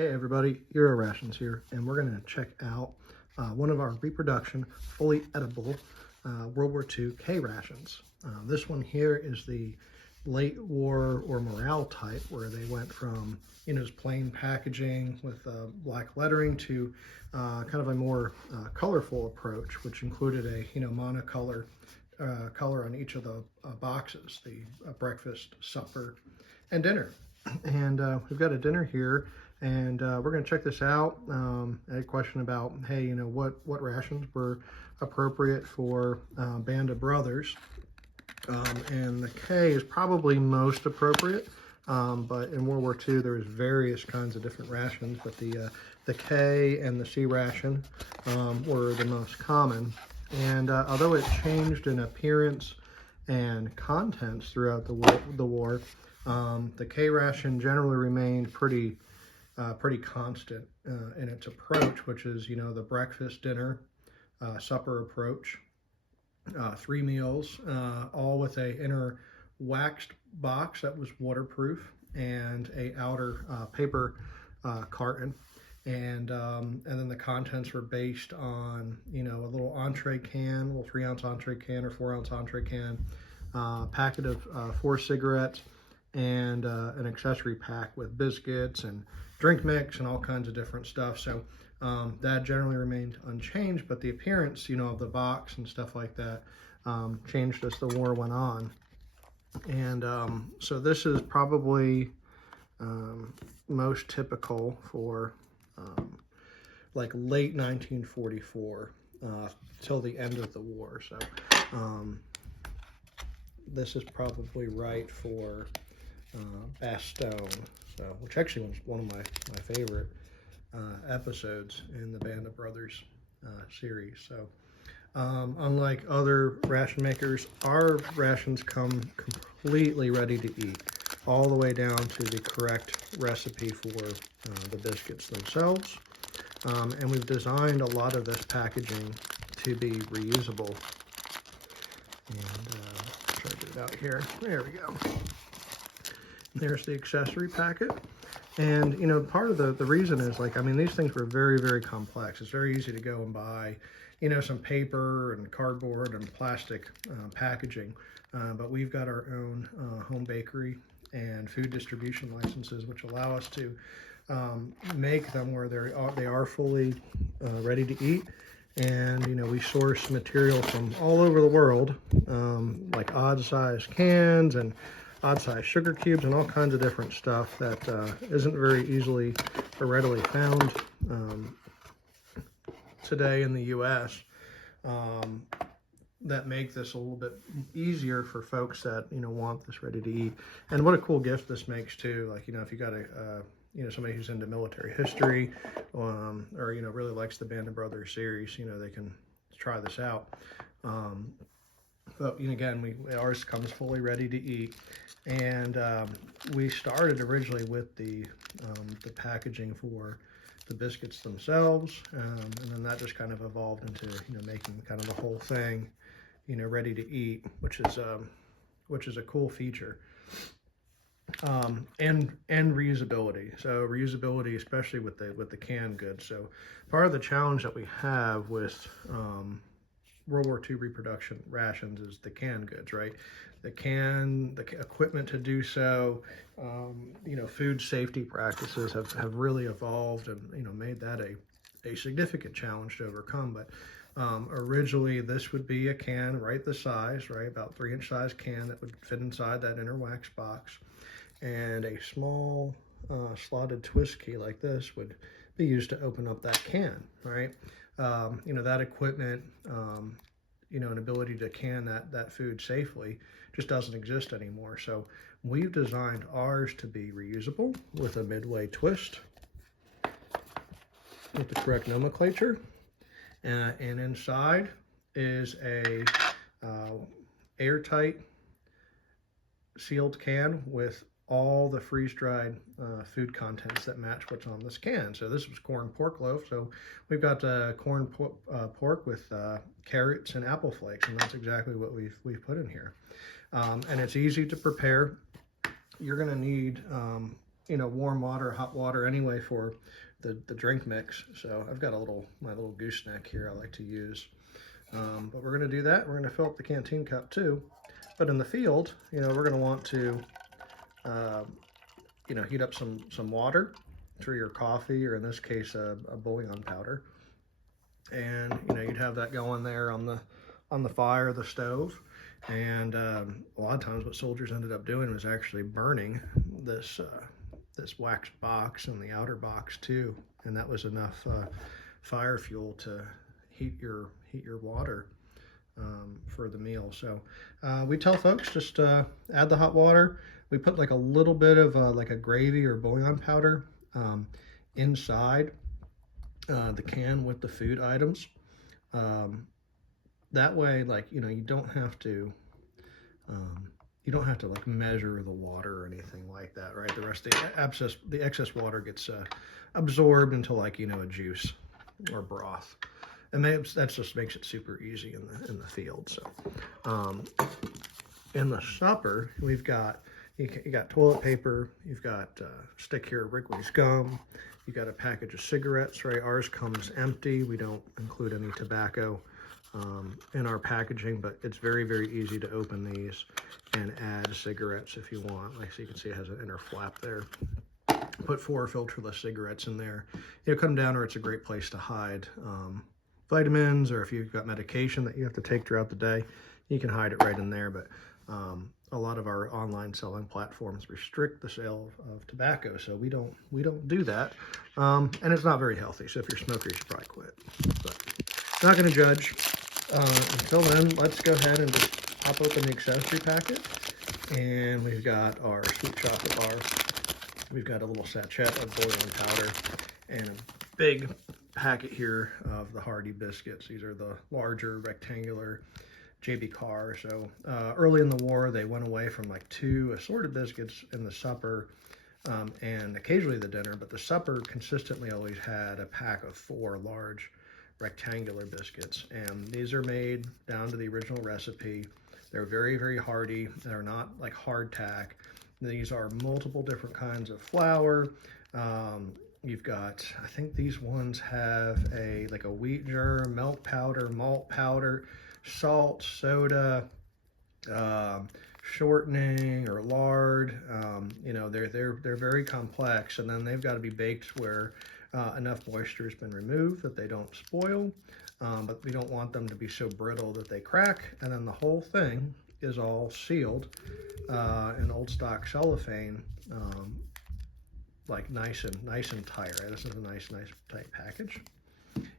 Hey everybody, Euro Rations here, and we're going to check out one of our reproduction, fully edible World War II K-Rations. This one here is the late war or morale type, where they went from, just plain packaging with black lettering to kind of a more colorful approach, which included a monocolor color on each of the boxes, the breakfast, supper, and dinner. And we've got a dinner here, and we're going to check this out. A question about, hey, what rations were appropriate for Band of Brothers. And the K is probably most appropriate, but in World War II there was various kinds of different rations, but the K and the C ration were the most common. And although it changed in appearance and contents throughout the war, the K ration generally remained pretty constant in its approach, which is the breakfast, dinner, supper approach. 3 meals, all with a inner waxed box that was waterproof and a outer paper carton. And then the contents were based on a little entree can, a little 3-ounce entree can or 4-ounce entree can, packet of 4 cigarettes, and an accessory pack with biscuits and drink mix and all kinds of different stuff. So that generally remained unchanged, but the appearance, of the box and stuff like that changed as the war went on. And so this is probably most typical for like late 1944 till the end of the war. So this is probably right for Bastogne, which actually was one of my favorite episodes in the Band of Brothers series. So unlike other ration makers, our rations come completely ready to eat, all the way down to the correct recipe for the biscuits themselves. And we've designed a lot of this packaging to be reusable. And try to get it out here. There we go. There's the accessory packet. And, part of the reason is, these things were very, very complex. It's very easy to go and buy, some paper and cardboard and plastic packaging. But we've got our own home bakery and food distribution licenses, which allow us to make them where they are fully ready to eat. And, we source material from all over the world, like odd-sized cans and odd-sized sugar cubes and all kinds of different stuff that isn't very easily or readily found today in the U.S. That make this a little bit easier for folks that want this ready to eat. And what a cool gift this makes too. Like if you got a somebody who's into military history, or really likes the Band of Brothers series, they can try this out. But again, ours comes fully ready to eat. And we started originally with the packaging for the biscuits themselves, and then that just kind of evolved into making kind of the whole thing ready to eat, which is a cool feature. And reusability. So reusability, especially with the canned goods. So part of the challenge that we have with World War II reproduction rations is the canned goods, right? The equipment to do so, food safety practices have really evolved and, made that a significant challenge to overcome. But originally this would be a can, right the size, right, about 3-inch size can that would fit inside that inner wax box. And a small slotted twist key like this would be used to open up that can, right? That equipment, an ability to can that food safely just doesn't exist anymore. So we've designed ours to be reusable with a midway twist with the correct nomenclature. And inside is a airtight sealed can with all the freeze-dried food contents that match what's on this can. So this was corn pork loaf. So we've got corn pork with carrots and apple flakes, and that's exactly what we've put in here. And it's easy to prepare. You're going to need warm water, hot water anyway for the drink mix. So I've got my little gooseneck here I like to use. But we're going to do that. We're going to fill up the canteen cup too. But in the field, we're going to want to, heat up some water for your coffee, or in this case, a bouillon powder. And, you'd have that going there on the fire, the stove. And a lot of times what soldiers ended up doing was actually burning this wax box and the outer box too. And that was enough fire fuel to heat your water for the meal. So we tell folks just add the hot water. We put like a little bit of like a gravy or bouillon powder inside the can with the food items. That way, like, you don't have to like measure the water or anything like that, right? The rest of the excess water gets absorbed into, like, a juice or broth. And that just makes it super easy in the field. So in the supper, we've got you got toilet paper, you've got stick here Wrigley's gum, you got a package of cigarettes, right? Ours comes empty. We don't include any tobacco in our packaging, but it's very, very easy to open these and add cigarettes if you want. Like, so you can see it has an inner flap there. Put 4 filterless cigarettes in there. Cut them down, or it's a great place to hide vitamins, or if you've got medication that you have to take throughout the day, you can hide it right in there. But a lot of our online selling platforms restrict the sale of tobacco, so we don't do that, and it's not very healthy. So if you're a smoker, you should probably quit. But I'm not going to judge. Until then, let's go ahead and just pop open the accessory packet, and we've got our sweet chocolate bar. We've got a little sachet of bouillon powder and a big packet here of the Hardy biscuits. These are the larger rectangular JB Carr. So early in the war, they went away from like 2 assorted biscuits in the supper and occasionally the dinner, but the supper consistently always had a pack of 4 large rectangular biscuits. And these are made down to the original recipe. They're very, very hearty. They're not like hardtack. These are multiple different kinds of flour. You've got, I think these ones have like a wheat germ, milk powder, malt powder, salt, soda, shortening or lard. They're very complex, and then they've got to be baked where enough moisture has been removed that they don't spoil, but we don't want them to be so brittle that they crack. And then the whole thing is all sealed in old stock cellophane, like nice and tight. Right? This is a nice tight package.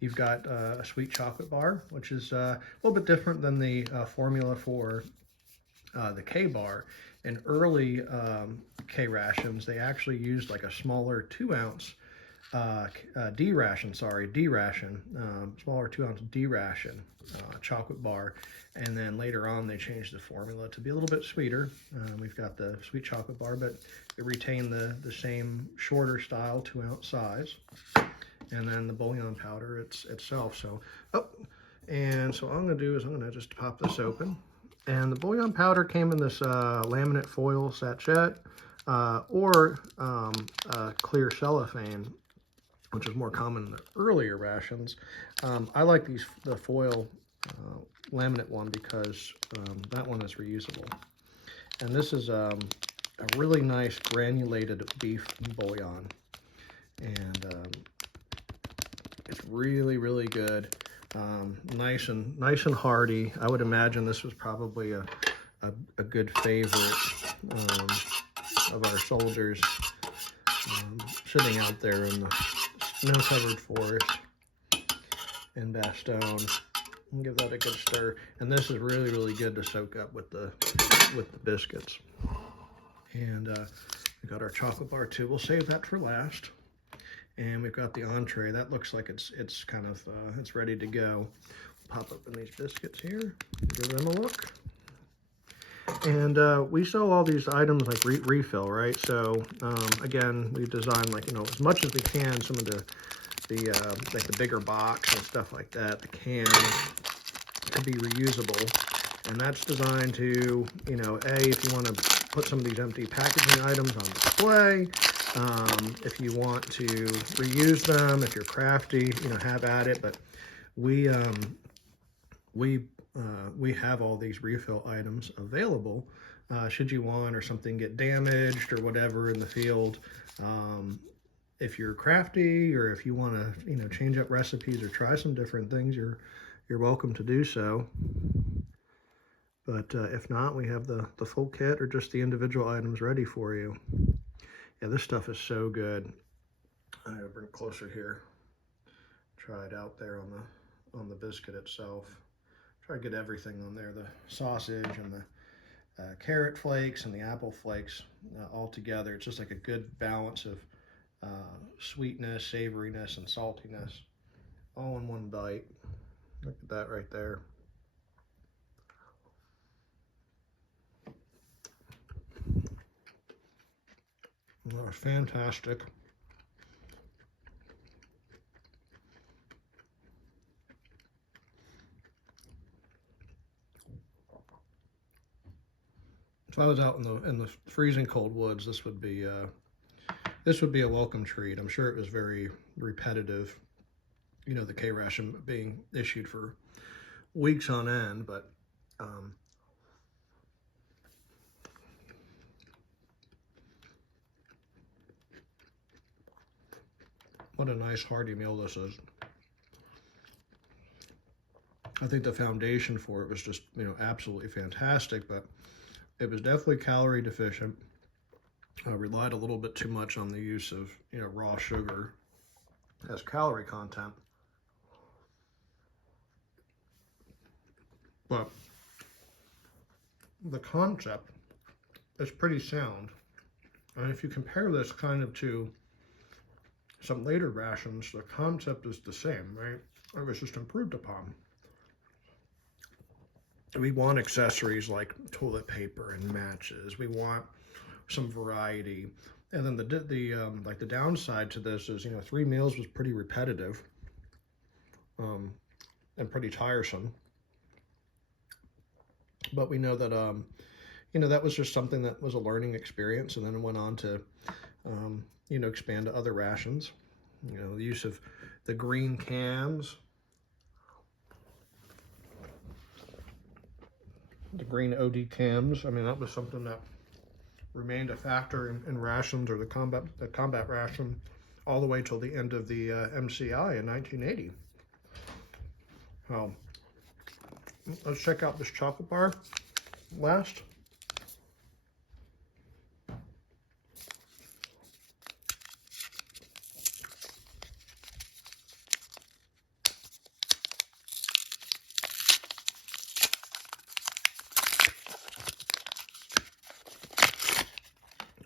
You've got a sweet chocolate bar, which is a little bit different than the formula for the K-bar. In early K-Rations, they actually used like a smaller 2-ounce D-Ration, smaller 2-ounce D-Ration chocolate bar. And then later on, they changed the formula to be a little bit sweeter. We've got the sweet chocolate bar, but it retained the same shorter style 2-ounce size. And then the bouillon powder itself. So all I'm going to do is I'm going to just pop this open. And the bouillon powder came in this laminate foil sachet or clear cellophane, which is more common in the earlier rations. I like the foil laminate one because that one is reusable. And this is a really nice granulated beef bouillon. And it's really, really good. Nice and hearty. I would imagine this was probably a good favorite of our soldiers sitting out there in the snow-covered forest in Bastogne. And give that a good stir. And this is really, really good to soak up with the biscuits. And we got our chocolate bar too. We'll save that for last. And we've got the entree. That looks like it's kind of it's ready to go. Pop open these biscuits here, give them a look. And we sell all these items like refill, right? So again, we designed like as much as we can. Some of the like the bigger box and stuff like that. The can could be reusable, and that's designed to if you want to put some of these empty packaging items on display. If you want to reuse them, if you're crafty, have at it. But we have all these refill items available should you want, or something get damaged or whatever in the field. If you're crafty, or if you want to change up recipes or try some different things, you're welcome to do so. But if not, we have the full kit or just the individual items ready for you. Yeah, this stuff is so good. I'm gonna bring it closer here. Try it out there on the biscuit itself. Try to get everything on there, the sausage and the carrot flakes and the apple flakes all together. It's just like a good balance of sweetness, savoriness, and saltiness all in one bite. Look at that right there. Oh, fantastic. If I was out in the freezing cold woods, this would be a welcome treat. I'm sure it was very repetitive, the K-Ration being issued for weeks on end, but what a nice hearty meal this is. I think the foundation for it was just, absolutely fantastic, but it was definitely calorie deficient. I relied a little bit too much on the use of, raw sugar as calorie content. But the concept is pretty sound. And if you compare this kind of to some later rations, the concept is the same, right? It was just improved upon. We want accessories like toilet paper and matches. We want some variety. And then the downside to this is, 3 meals was pretty repetitive and pretty tiresome. But we know that that was just something that was a learning experience, and then it went on to expand to other rations. The use of the green cans, the green OD cams. I mean, that was something that remained a factor in rations, or the combat ration, all the way till the end of the MCI in 1980. Let's check out this chocolate bar last.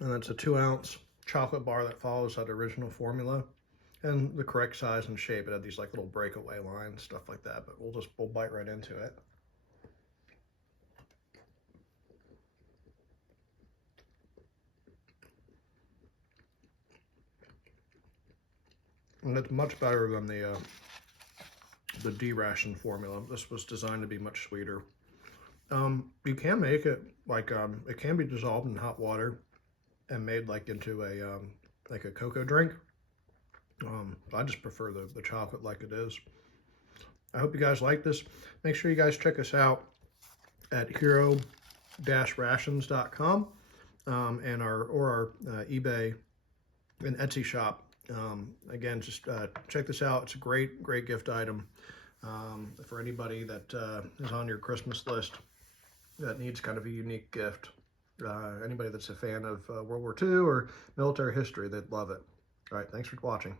And it's a 2-ounce chocolate bar that follows that original formula and the correct size and shape. It had these like little breakaway lines, stuff like that, but we'll bite right into it. And it's much better than the D-ration formula. This was designed to be much sweeter. You can make it like it can be dissolved in hot water and made like into a cocoa drink. I just prefer the chocolate like it is. I hope you guys like this. Make sure you guys check us out at hero-rations.com and our eBay and Etsy shop. Again, just check this out. It's a great gift item for anybody that is on your Christmas list that needs kind of a unique gift. Anybody that's a fan of World War II or military history, they'd love it. All right, thanks for watching.